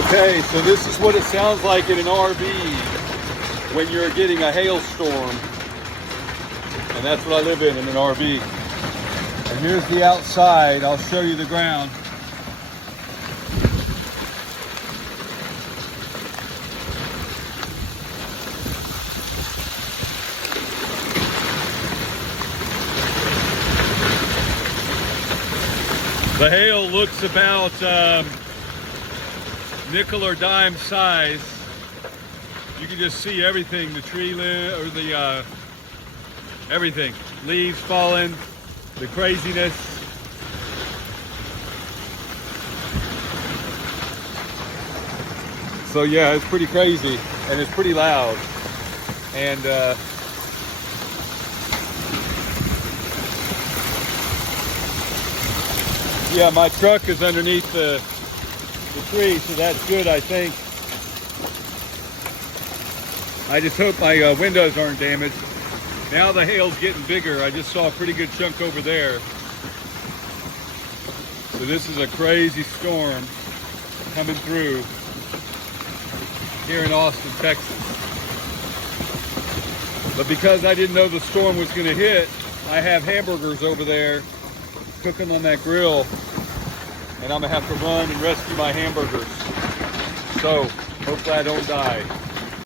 Okay, so this is what it sounds like in an RV when you're getting a hailstorm. And that's what I live in an RV. And here's the outside. I'll show you the ground. The hail looks about nickel or dime size. You can just see everything, the tree or the everything, leaves falling, the craziness. So yeah, it's pretty crazy and it's pretty loud. And yeah, my truck is underneath the tree, so that's good, I think. I just hope my windows aren't damaged. Now the hail's getting bigger. I just saw a pretty good chunk over there. So this is a crazy storm coming through here in Austin, Texas. But because I didn't know the storm was going to hit, I have hamburgers over there cooking on that grill, and I'm gonna have to run and rescue my hamburgers. So hopefully I don't die.